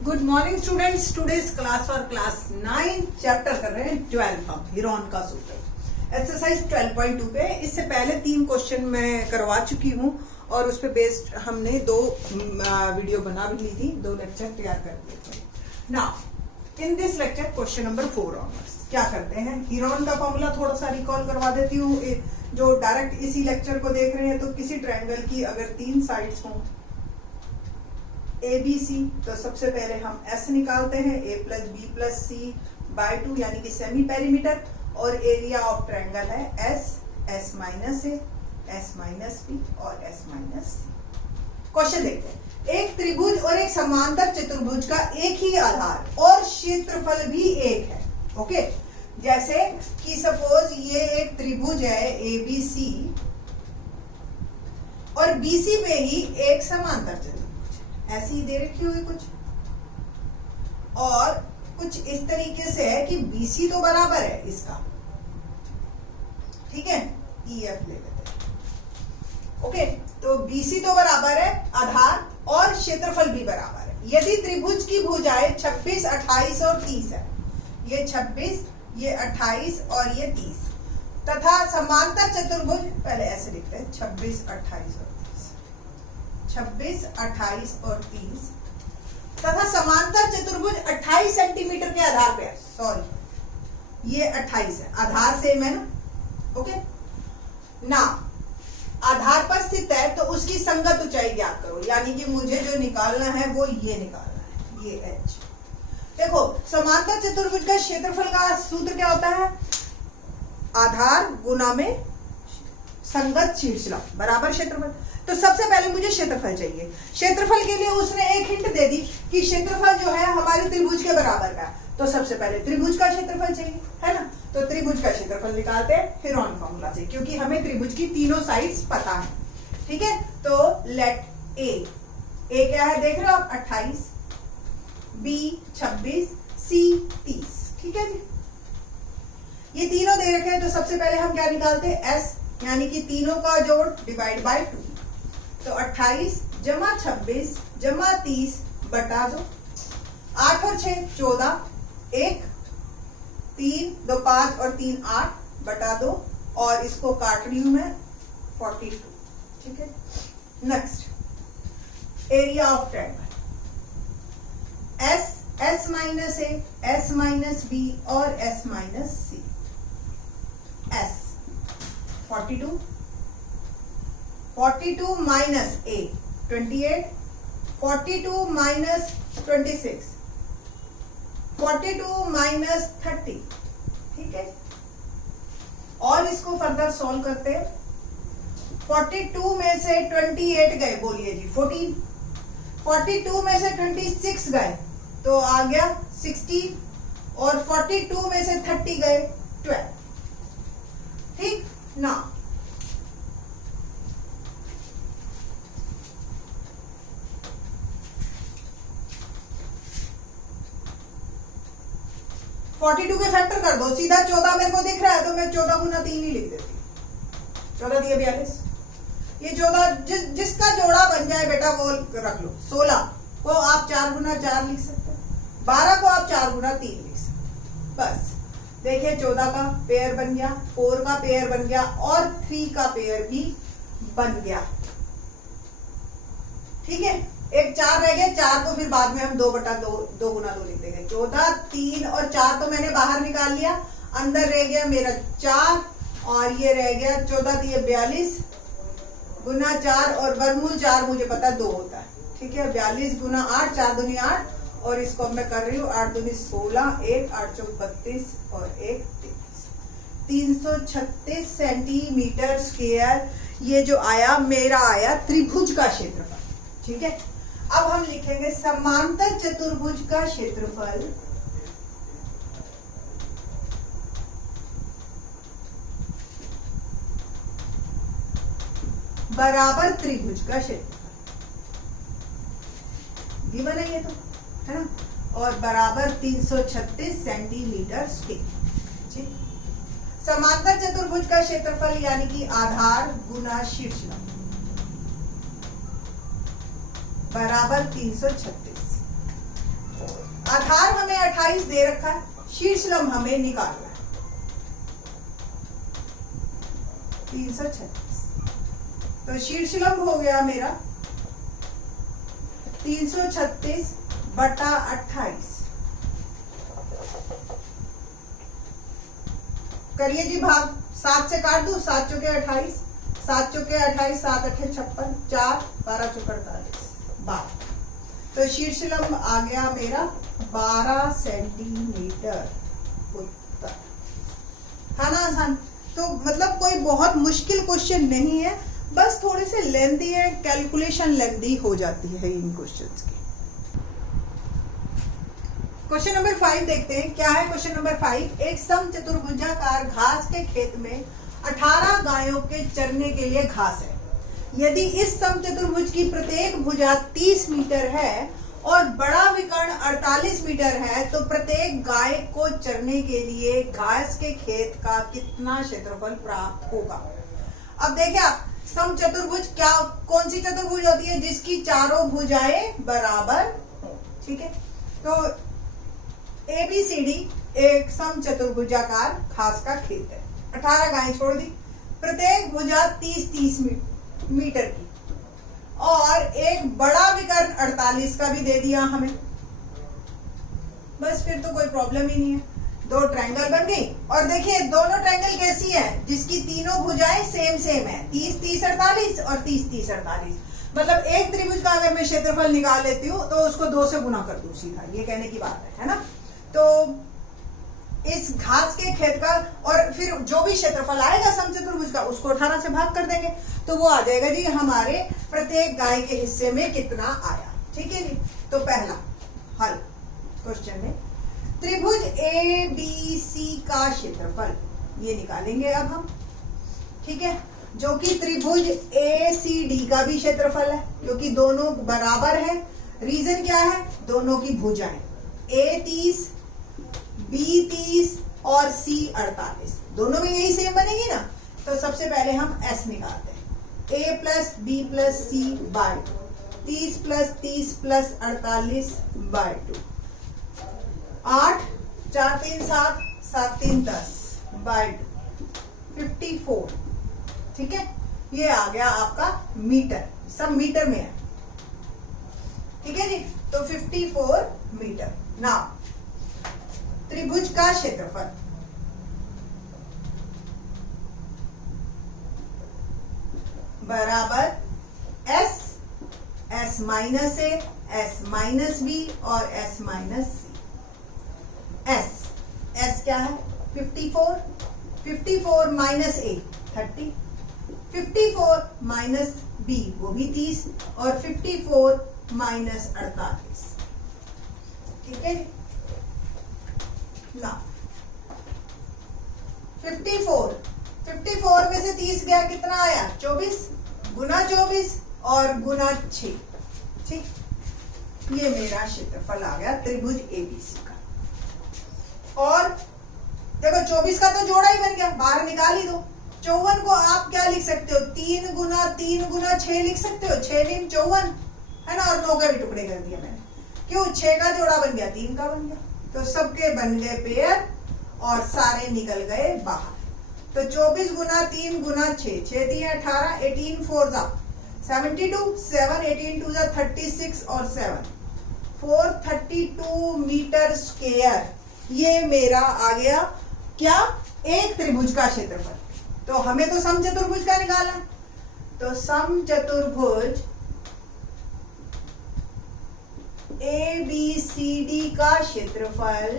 Good morning students, today's class for class 9 chapter कर रहे हैं 12 हम हीरोन का सूत्र एक्सरसाइज 12.2 पे। इससे पहले 3 क्वेश्चन मैं करवा चुकी हूँ और उस पे बेस्ड हमने 2 वीडियो बना भी ली थी, 2 लेक्चर तैयार कर दिए थे। Now in this lecture question number 4 onwards क्या करते हैं, हीरोन का फॉर्मूला थोड़ा सा रिकॉल करवा देती हूँ। जो डायरेक्ट इसी लेक्चर को देख रहे हैं तो किसी ट्रायंगल की अगर 3 साइड्स हों ABC, तो सबसे पहले हम S निकालते हैं A plus B plus C by 2 यानी कि सेमी पेरीमीटर, और एरिया ऑफ ट्रायंगल है S minus A, S minus B और S माइनस C। क्वेश्चन देखते हैं, एक त्रिभुज और एक समांतर चतुर्भुज का एक ही आधार और क्षेत्रफल भी एक है। ओके, जैसे कि सपोज ये एक त्रिभुज है ABC और BC पे ही एक समांतर चतुर्भुज ऐसी ही दे रखी होगी कुछ, और कुछ इस तरीके से है कि BC तो बराबर है इसका, ठीक है, EF ले लेते हैं। ओके, तो BC तो बराबर है आधार और क्षेत्रफल भी बराबर है। यदि त्रिभुज की भुजाएं 26, 28 और 30 है, ये 26, ये 28 और ये 30, तथा समांतर चतुर्भुज, पहले ऐसे लिखते हैं 26, 28 और 26, 28 और 30 तथा समांतर चतुर्भुज 28 सेंटीमीटर के आधार पे है। सॉरी, ये 28 है, आधार सेम है ना। ओके ना, आधार पर स्थित है तो उसकी संगत ऊंचाई ज्ञात करो, यानी कि मुझे जो निकालना है वो ये निकालना है, ये H। देखो, समांतर चतुर्भुज का क्षेत्रफल का सूत्र क्या होता है, आधार गुना में संगत शीर्षलंब बराबर क्षेत्रफल। तो सबसे पहले मुझे क्षेत्रफल चाहिए। क्षेत्रफल के लिए उसने एक हिंट दे दी कि क्षेत्रफल जो है हमारे त्रिभुज के बराबर का है, तो सबसे पहले त्रिभुज का क्षेत्रफल चाहिए, है ना। तो त्रिभुज का क्षेत्रफल निकालते हैं हीरोन फॉर्मूला से, क्योंकि हमें त्रिभुज की तीनों साइड्स पता है। ठीक है, तो लेट ए क्या है देख रहे हो आप, 28, B 26, C 30। ठीक है जी, ये तीनों दे रखे हैं, तो सबसे पहले हम क्या निकालते हैं, S, यानी कि तीनों का जोड़ डिवाइड बाय 2। तो 28 जमा 26 जमा 30 बटा 2, 8 और 6 14, 1 3 2 5 और 3 8 बटा 2, और इसको काट रही हूं मैं 42। ठीक है, next area of triangle S minus A, S minus B और S minus C। S 42 minus A 28, 42 minus 26, 42 minus 30। ठीक है, और इसको फर्दर सॉल्व करते हैं। 42 में से 28 गए, बोलिए जी 14, 42 में से 26 गए तो आ गया 16, और 42 में से 30 गए 12। ठीक ना, फोर्टी टू के फैक्टर कर दो, सीधा 14 मेरे को दिख रहा है तो मैं 14 गुना 3 ही लिख देती हूँ। 14 दिए 42, ये 14 जिसका जोड़ा बन जाए बेटा वो रख लो। 16 को आप 4 गुना 4 लिख सकते हैं, 12 को आप 4 गुना 3 लिख सकते हैं। बस देखिए, 14 का पेयर बन गया, 4 का पेयर बन गया और 3 का पेयर भी बन गया। ठीक है, एक 4 रह गया, 4 को फिर बाद में हम 2 बटा 2 गुना 2 लिख देंगे। 14, 3 और 4 तो मैंने बाहर निकाल लिया, अंदर रह गया मेरा 4, और ये रह गया 14 दिए 42 गुना 4, और वर्गमूल 4 मुझे पता 2 होता है। ठीक है, 42 गुना 8, 4 दूनी 8, और इसको मैं कर रही हूँ 8 दूनी 16, 1 8 चौक 32 और 1 33, 336 सेंटीमीटर स्क्वायर ये जो आया मेरा आया त्रिभुज का क्षेत्रफल। ठीक है, अब हम लिखेंगे समांतर चतुर्भुज का क्षेत्रफल बराबर त्रिभुज का क्षेत्रफल, गिवन है ये तो, है ना, और बराबर 336 सेंटीमीटर स्क्वायर। ठीक, समांतर चतुर्भुज का क्षेत्रफल यानी कि आधार गुना शीर्षलंब बराबर 336। आधार हमें 28 दे रखा है, शीर्ष लंब हमें निकालना है 336। तो शीर्ष लंब हो गया मेरा 336 बटा 28। करिए जी भाग, 7 से काट दू, 7 चौके 28, 7 चौके 28, 7 अठे 56, 4 12 चौके 48, 12। तो शीर्ष लंब आ गया मेरा 12 सेंटीमीटर उत्तर। था ना आसान? तो मतलब कोई बहुत मुश्किल क्वेश्चन नहीं है, बस थोड़े से लेंथी है, कैलकुलेशन लेंथी हो जाती है इन क्वेश्चंस की। क्वेश्चन नंबर 5 देखते हैं क्या है। क्वेश्चन नंबर 5, एक समचतुर्भुजाकार घास के खेत में 18 गायों के चरने के लिए घास है। यदि इस समचतुर्भुज की प्रत्येक भुजा 30 मीटर है और बड़ा विकर्ण 48 मीटर है, तो प्रत्येक गाय को चरने के लिए घास के खेत का कितना क्षेत्रफल प्राप्त होगा। अब देखिए आप, समचतुर्भुज क्या, कौन सी चतुर्भुज होती है जिसकी चारों भुजाएं बराबर हो। ठीक है, तो ABCD एक समचतुर्भुजाकार घास का खेत है, 18 गायें छोड़ दी, प्रत्येक भुजा 30-30 मीटर की, और एक बड़ा विकर्ण 48 का भी दे दिया हमें। बस फिर तो कोई प्रॉब्लम ही नहीं है, दो ट्रायंगल बन गई। और देखिए दोनों ट्रायंगल कैसी है, जिसकी तीनों भुजाएं सेम है, 30-30 48 और 30-30 48। मतलब एक त्रिभुज का अगर मैं क्षेत्रफल निकाल लेती हूँ तो उसको 2 से गुना कर दूं सीधा, ये कहने की बात है ना। तो इस घास के खेत का, और फिर जो भी क्षेत्रफल आएगा समचतुर्भुज का उसको 18 से भाग कर देंगे, तो वो आ जाएगा जी हमारे प्रत्येक गाय के हिस्से में कितना आया। ठीक है जी, तो पहला हल क्वेश्चन में त्रिभुज ABC का क्षेत्रफल ये निकालेंगे अब हम। ठीक है, जो कि त्रिभुज ACD का भी क्षेत्रफल है, क्योंकि दोनों बराबर है। रीजन क्या है, दोनों की भुजाएं A 30, B 30 और C 48, दोनों में यही सेम बनेगी ना। तो सबसे पहले हम S निकालते हैं, A plus B plus C by 30 plus 30 plus 48 by 2, 8 4 3 7 7 3 10 by 54। ठीक है, ये आ गया आपका मीटर, सब मीटर में है। ठीक है जी, तो 54 मीटर। ना त्रिभुज का क्षेत्रफल बराबर S minus A, S minus B और S माइनस C। S क्या है 54 माइनस A 30, 54 माइनस B वो भी 30 और 54 माइनस 48। ठीक है ना, 54 में से 30 गया, कितना आया 24, गुना 24 और गुना 6। ठीक, ये मेरा क्षेत्रफल आ गया त्रिभुज ABC का। और देखो 24 का तो जोड़ा ही बन गया, बाहर निकाल ही दो। 54 को आप क्या लिख सकते हो, 3 गुना 3 गुना 6 लिख सकते हो, 6 × 54 है ना, और 9 के भी टुकड़े कर दिए मैंने। क्यों, 6 का जोड़ा बन गया, 3 का बन गया, तो सबके बन गए पेयर और सारे निकल गए बाहर। तो 24 गुना 3 गुना 6, 6 3 18, 18 4 72, 7 18 2 36 और 7 432 मीटर स्क्वायर। ये मेरा आ गया क्या, एक त्रिभुज का क्षेत्रफल। तो हमें तो समचतुर्भुज का निकालना, तो समचतुर्भुज ABCD का क्षेत्रफल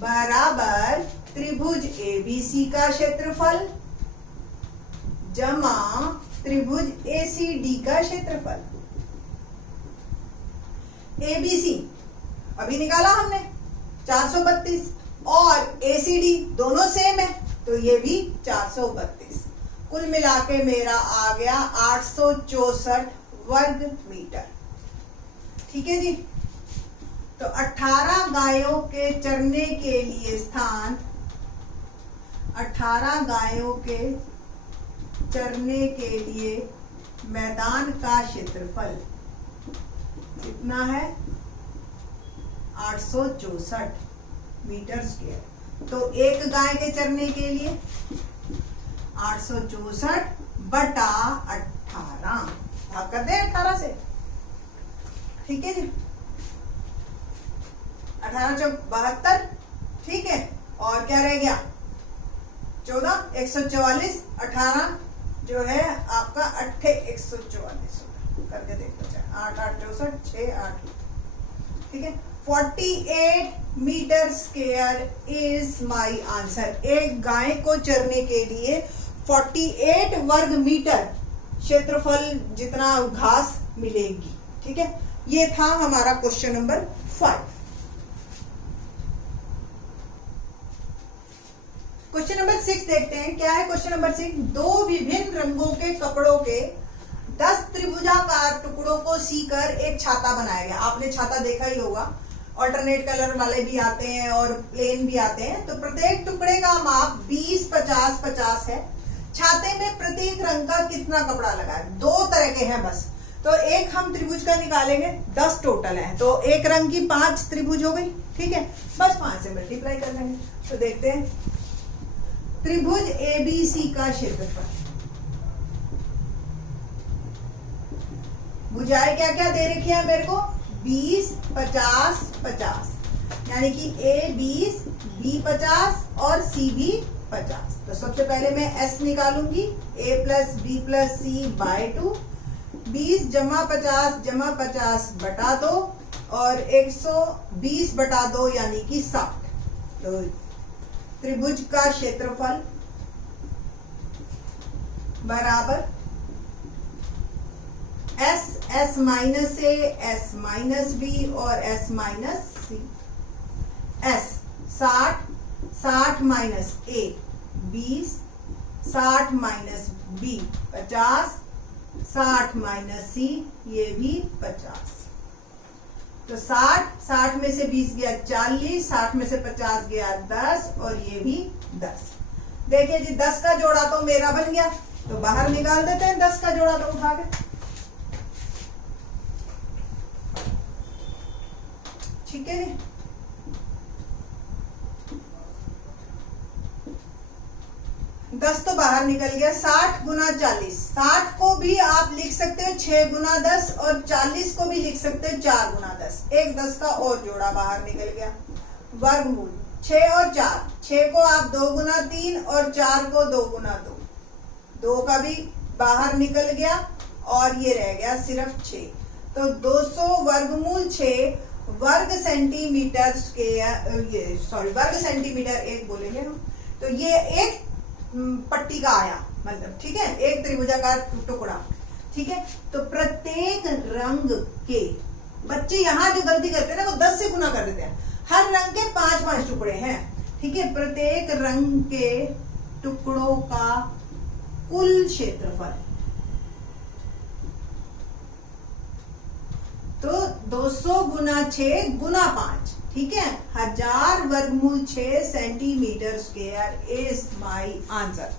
बराबर त्रिभुज ABC का क्षेत्रफल जमा त्रिभुज ACD का क्षेत्रफल। ABC अभी निकाला हमने 432 और ACD दोनों सेम है, तो ये भी 432। कुल मिला के मेरा आ गया 864 वर्ग मीटर। ठीक है जी, तो 18 गायों के चरने के लिए स्थान, 18 गायों के चरने के लिए मैदान का क्षेत्रफल कितना है 864 मीटर स्क्वायर। तो एक गाय के चरने के लिए 864 बटा 18 भाग कर दे 18 से, ठीक है जी। 18 चौक 72, ठीक है। और क्या रह गया 14, 144, 18 जो है आपका 144 करके देखो, 8 8 64 6 8, ठीक है। 48 metre square is my answer. एक गाय को चरने के लिए 48 वर्ग मीटर क्षेत्रफल जितना घास मिलेगी, ठीक है। ये था हमारा क्वेश्चन नंबर 5। क्वेश्चन नंबर 6 देखते हैं, क्या है क्वेश्चन नंबर 6। दो विभिन्न रंगों के कपड़ों के 10 त्रिभुजाकार टुकड़ों को सीकर एक छाता बनाया गया। आपने छाता देखा ही होगा, ऑल्टरनेट कलर वाले भी आते हैं और प्लेन भी आते हैं। तो प्रत्येक टुकड़े का माप 20 50 50 है। छाते में प्रत्येक रंग का कितना कपड़ा लगा है? दो तरह के हैं बस। तो एक हम त्रिभुज का निकालेंगे, 10 टोटल है, तो एक रंग की 5 त्रिभुज हो गई, ठीक है। बस 5 से मल्टीप्लाई कर लेंगे। तो देखते हैं त्रिभुज ABC का क्षेत्रफल। भुजाएं क्या क्या दे रखी है मेरे को? 20 50 50, यानी कि A 20 B 50 और C भी 50। तो सबसे पहले मैं S निकालूंगी, A plus B plus C by 2, 20 जमा 50 बटा 2 और 120 बटा 2 यानी कि 60। तो त्रिभुज का क्षेत्रफल बराबर S minus A, S minus B और S minus C। S 60 minus A 20, 60 minus B 50, 60 minus C ये भी 50। तो 60 में से 20 गया 40, 60 में से 50 गया 10 और ये भी 10। देखिए जी 10 का जोड़ा तो मेरा बन गया, तो बाहर निकाल देते हैं 10 का जोड़ा तो उठा के, ठीक है जी। दस तो बाहर निकल गया। 60 गुना 40, 60 को भी आप लिख सकते हो 6 गुना 10 और 40 को भी लिख सकते हो 4 गुना 10। एक 10 का और जोड़ा बाहर निकल गया। वर्गमूल 6 और 4, 6 को आप 2 गुना 3 और 4 को 2 गुना 2, 2 का भी बाहर निकल गया और ये रह गया सिर्फ 6। तो 200 वर्गमूल 6 वर्ग सेंटीमीटर वर्ग सेंटीमीटर एक बोलेंगे हम। तो ये एक पट्टी का आया, मतलब ठीक है, एक त्रिभुजाकार टुकड़ा, ठीक है। तो प्रत्येक रंग के, बच्चे यहाँ जो गलती करते हैं ना वो 10 से गुना कर देते हैं। हर रंग के 5-5 टुकड़े हैं, ठीक है। प्रत्येक रंग के टुकड़ों का कुल क्षेत्रफल तो 200 गुना 6 गुना 5, ठीक है। 1000 वर्गमूल 6 centimetre square is my answer.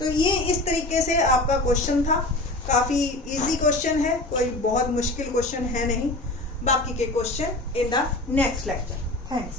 तो ये इस तरीके से आपका क्वेश्चन था। काफी इजी क्वेश्चन है, कोई बहुत मुश्किल क्वेश्चन है नहीं। बाकी के question in the next lecture. Thanks.